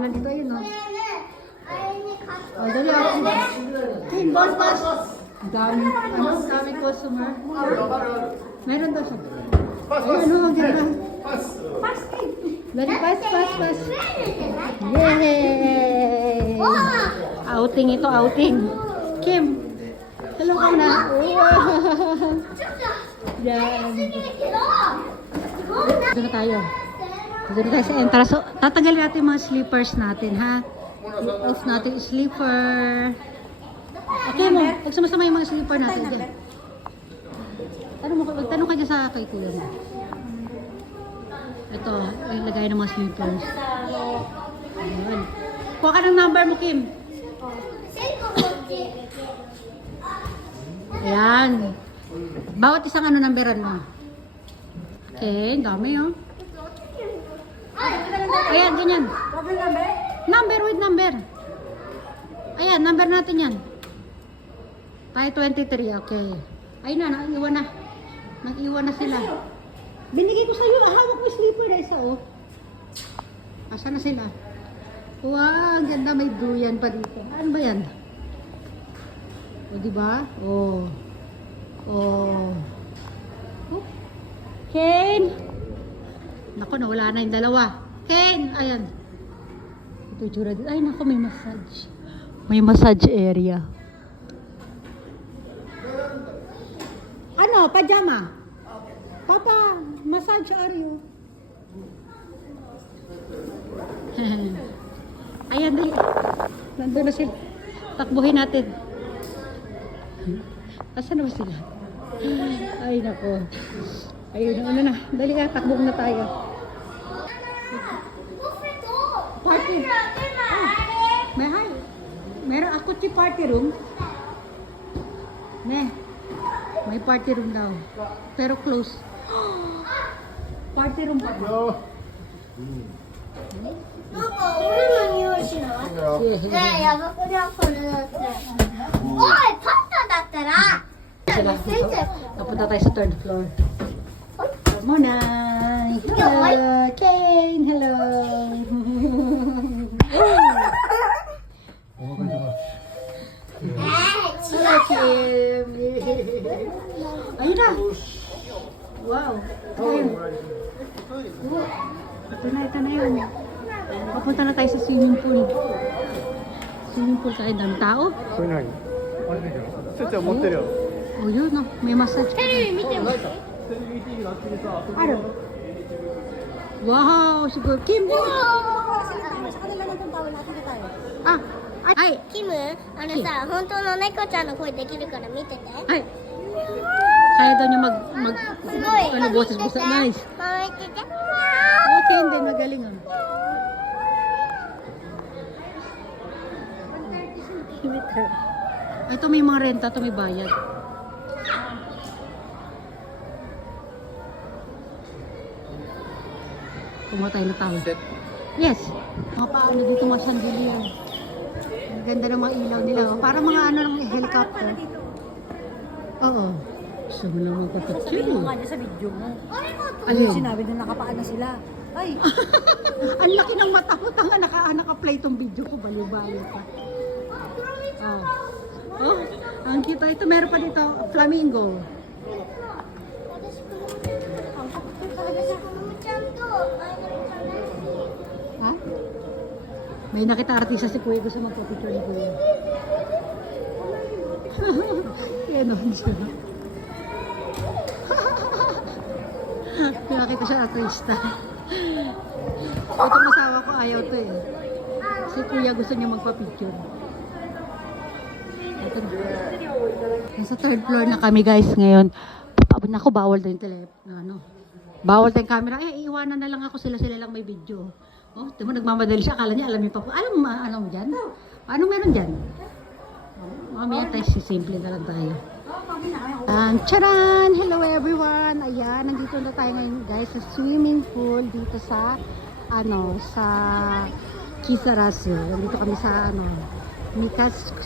nandito, ayun, no? Oh, dali ako. Hey, boss. Daming customer. Meron daw siya. Ayun, ang ganda. Dali, pass. Yay! Outing ito, outing. Kim, hello ka na. Yan. Doon na tayo. Doon na tayo sa entrance. So, tatanggalin natin yung mga slippers natin, ha? I-off natin yung slipper. Okay mo, pagsamasama yung mga slipper natin dyan. Magtanong ka dyan sa kay kuya mo. Ito, yung lagay ng mga slippers. Ayan. Kuha ka ng number mo, Kim. Ayan. Bawat isang numberan mo. Okay, dami, oh. Ayan, ganyan. Number with number. Ayan, number natin yan. Tayo 23, okay. Ayun na, nang-iwan na sila. Binigay ko sa'yo, hawak mo slipper na isa, oh. Asa na sila? Wow, ang ganda, may duyan pa dito. Ano ba yan? O, diba? Oh. Kane! Naku, nawala na yung dalawa. Kane! Ayan. Ito yung tsura dito. Ay, naku, may massage. May massage area. Ano? Pajama? Papa, massage area. Ayan, dahil. Nandun na sila. Takbuhin natin. Asan na ba sila? Ay, nako. Ayun, na. Dali ka, takbong na tayo. Party. Meron ako si party room. May party room daw. Pero close. Party room pa. Napunta tayo sa third floor. Monay! Hello! Kane! Hello! Hello, Kim! Ayun na! Wow! Ayun! Ito na yun. Papunta na tayo sa swimming pool. Swimming pool kahit ng tao. Oh, yun no. May massage. Ano? Wow! Siguro. Kim! Ah! Ay! Kim, 本当の猫ちゃんの声できるから見てて。 Ay! Kaya daw niyaすごい。 boses-boses. Nice! ママ言ってて。 Okay, hindi. Magaling ah. Ito may mga renta, ito may bayad. Kumuha tayo na tawag. Yes. Mga paano dito mga chandelier. Ang ganda ng mga ilaw nila. Oh. Parang mga ng helicopter. Oo. Gusto mo lang magpapicture. Sabihin mo nga niya sa video mo. Alin? Sinabi na nakapaan na sila. Ay! Ang laki ng mata ko. Tanga naka-play tong video ko. Baliw-baliw pa. Oh, ang kita ito. Meron pa dito. Flamingo. Ha? May nakita artista si Kuya. Gusto magpapicture ni Kuya. Yan naman siya. Nakita siya artista. Itong asawa ko ayaw to eh. Si Kuya gusto niya magpa-picture. Ito na. Nasa third floor na kami guys ngayon. Naku, bawal na yung telepono. Bawal tayong camera. Iiwanan na lang ako. Sila lang may video. Oh, diba nagmamadali siya. Akala niya alam niya pa po. Alam mo dyan? Ano meron dyan? Mamaya tayo simple na lang tayo. Charan! Hello everyone! Ayan, nandito na tayo ngayon guys sa swimming pool dito sa sa Kisarazu. Nandito kami sa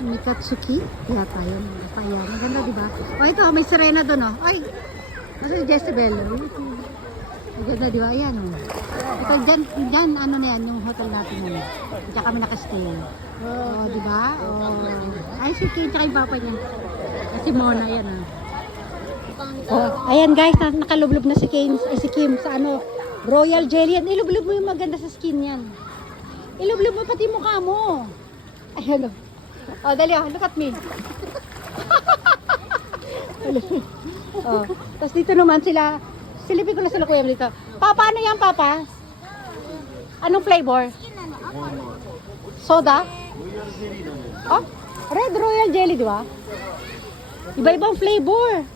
Mikatsuki yata yun. Ayan, ang ganda diba? O ito, may sirena doon oh. Ay! Nasa si Jezebel. Ang ganda, di ba? Ayan, oh. Ito, dyan, ano na yan, yung hotel natin yan. Diyan kami nakastay. Oh, di ba? Oh. Ay, si Kane, tsaka yung papa niya. Kasi Mona, yan, oh. Oh, ayan guys, nakalublob na si Kane, si Kim sa ano, Royal Jelly yan. Ilublob mo yung maganda sa skin yan. Ilublob mo pati mukha mo. Ayan o. Oh, dali oh, look at me. Oh, tapos dito naman sila, silipin ko na sila kuya dito. Papa, ano yan papa? Anong flavor? Soda? Oh, red royal jelly, di ba? Iba-ibang flavor.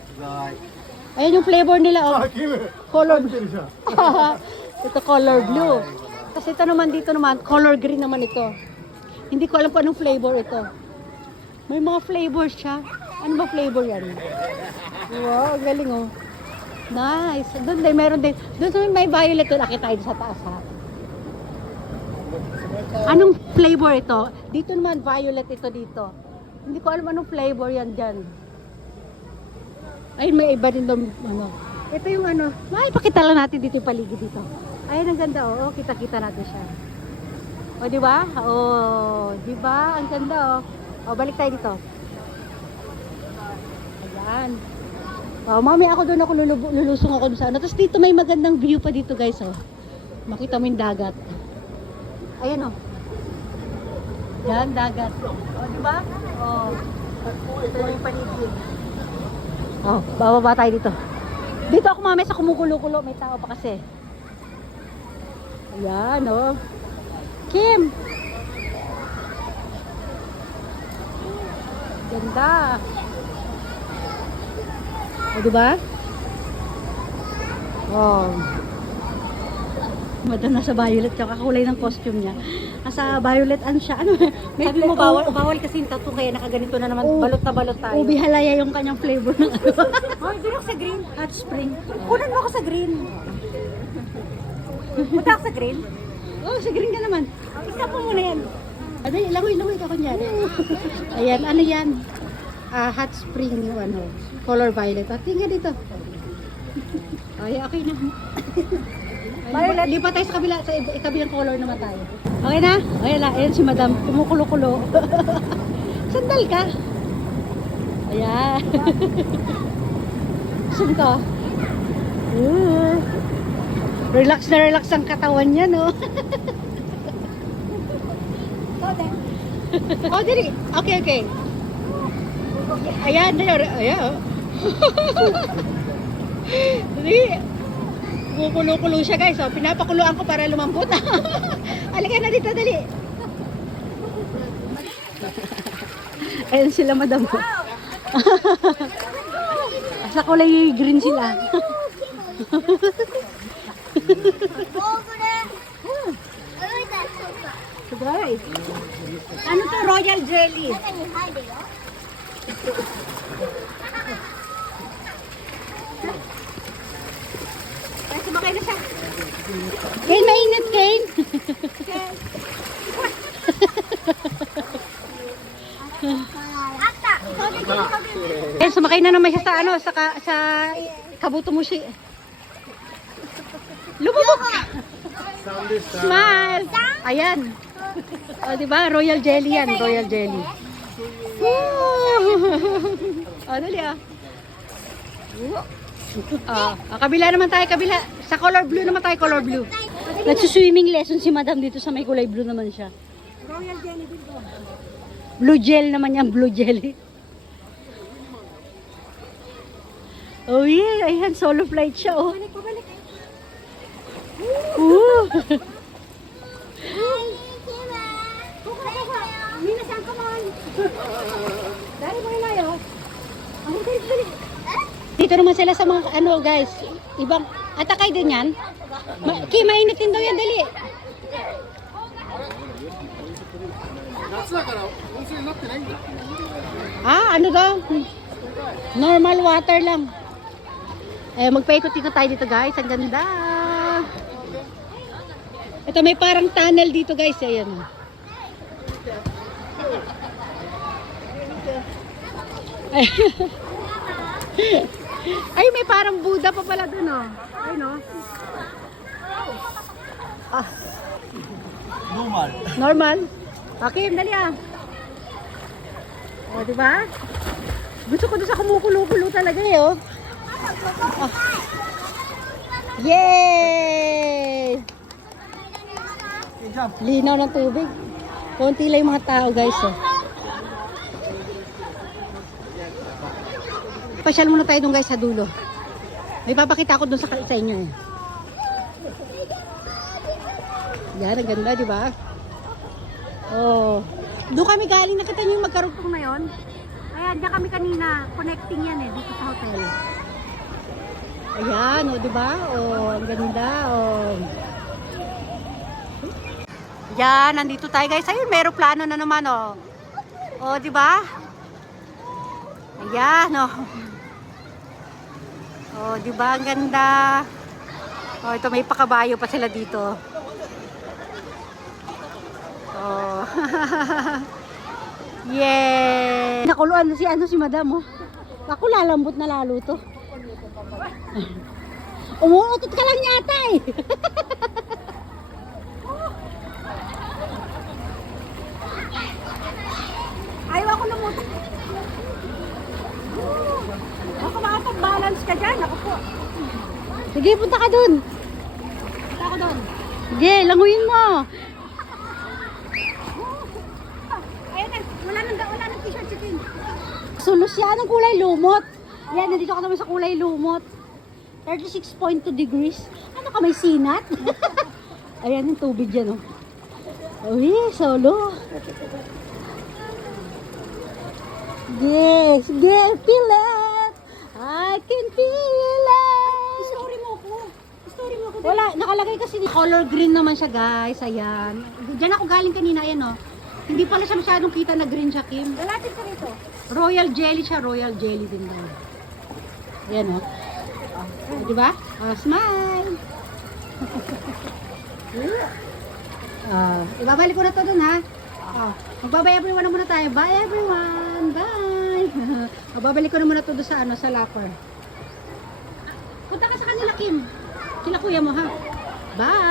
Ayan yung flavor nila, oh. Color blue. Ito color blue. Kasi ito naman dito naman, color green naman ito. Hindi ko alam kung anong flavor ito. May mga flavors siya. Ano ba flavor yan? Wow, galing oh. Nice. Doon din, meron din. Doon may violet doon. Nakita tayo sa taas ha. Anong flavor ito? Dito naman violet ito dito. Hindi ko alam anong flavor yan dyan. Ay, may iba din doon, ano. Ito yung ano, ay, pakita lang natin dito yung paligid dito. Ayun, ang ganda, oh. Kita-kita natin siya. O, di ba? Oh, di ba? Ang ganda, oh. O, balik tayo dito. Ayan. Oh, mami, ako doon ako lulusong ako doon sa ano. Tapos dito may magandang view pa dito, guys, oh. Makita mo yung dagat. Ayan, oh. Yan, dagat. O, di ba? Oh. Ito yung paligid. Oh, bababa tayo dito. Dito ako mamaya sa kumukulo-kulo. May tao pa kasi. Ayan, oh. Kim! Ganda. O, diba? Oh. Madam nasa violet. Tsaka kulay ng costume niya. Nasa violet an siya. Ano? May Sabi mo, bawal kasi yung tattoo, kaya nakaganito na naman, balot na balot tayo. Ubi halaya yung kanyang flavor ng ano. Hoy, doon ako sa green. Hot spring. Kunan mo ako sa green. Punta ako sa green. Oh, sa green ka naman. Isa po muna yan. Ano, langoy ka kunyari. Ayan, ano yan? Hot spring yung ano, color violet. At tingnan dito. Ay, okay na. Violet. Lipat tayo sa kabila, sa kabilang color naman tayo. Okay na? Okay na. Ayan si madam, kumukulo-kulo. Sandal ka. Ayan. Zoom ka. Relax na relax ang katawan niya, no? Oh, dali. Okay, okay. Ayan, ayan. Dali. Kumukulo-kulo siya, guys. Oh, pinapakuluan ko para lumambot. Halika na dito, dali. Ayan sila, madam. Sa kulay green sila. Over there. I like that sofa. Guys. Ano to? Royal jelly. How can you hide it, oh? Ay, sumakay na siya. Kane, mainit, Kane. Ata, ikaw din dito. Kane, sumakay na naman siya sa ano, sa kabuto mo siya. Lumubog ka. Smile. Ayan. O, diba? Royal jelly yan. Royal jelly. O, dali ah. Kabila naman tayo, kabila. Sa color blue naman tayo, color blue. Nagsuswimming lesson si madam dito sa may kulay blue naman siya. Royal jelly dito. Blue gel naman yan, blue jelly. Oh yeah, ayan, solo flight siya, oh. Pabalik. Mina, saan ka man? Dari mo inayo. Ang dali. Dito naman sila sa mga ano guys, ibang atakay din yan. Mainit din daw yan, dali. Ano daw? Normal water lang. Magpaikot dito tayo dito guys, ang ganda. Ito may parang tunnel dito guys, ayan. Ay, may parang Buddha pa pala dun, oh. Ay, no? Ah. Normal. Normal? Okay, dali ah. O, diba? Gusto ko doon sa kumukulo-kulo talaga eh, oh. Ah. Yay! Linaw ng tubig. Konti lang yung mga tao, guys, oh. Pasyal muna tayo doon, guys, sa dulo. May papakita ako doon sa inyo, eh. Yan, ang ganda, di ba? Oh. Doon kami galing, nakita niyo yung magkarugtong na yon? Ayan, diyan kami kanina, connecting yan eh, dito sa hotel. Ayan, oh, di ba? Oh, ang ganda, oh. Yan, nandito tayo, guys. Ayun, may aeroplano na naman, oh. Oh, di ba? Ayan, oh. Oh, di ba? Ang ganda. Oh, ito may pakabayo pa sila dito. Oh. Yay! Nakuluan na si Madam, oh. Ako lalambot na lalo to. Umuutot ka lang yata eh. Ayaw ako lumutok. Ako makapag-balance ka dyan. Ako po. Sige, punta ka dun. Punta ako doon. Sige, languyin mo. Ayun na. Wala nang t-shirt si Tim. Sulos yan ang kulay lumot. Yan, nandito ka naman sa kulay lumot. 36.2 degrees. Ano ka, may sinat? Ayan yung tubig dyan, oh. Uy, solo. Yes, yeah, feel it. I can feel it. Story mo ko. Story mo ko. Wala, nakalagay kasi color green naman siya, guys. Ayan. Diyan ako galing kanina, ayan, oh. Hindi pala siya masyadong kita na green siya, Kim. Dalatin ka rito. Royal jelly siya, royal jelly din daw. Ayan, oh. Oh, di ba? Oh, smile. Ibabalik ko na to dun, ha? Oh, magbabay everyone na muna tayo. Bye everyone. Bye. Babalik ko na muna to doon sa sa locker. Punta ka sa kanila, Kim. Kila kuya mo, ha? Bye.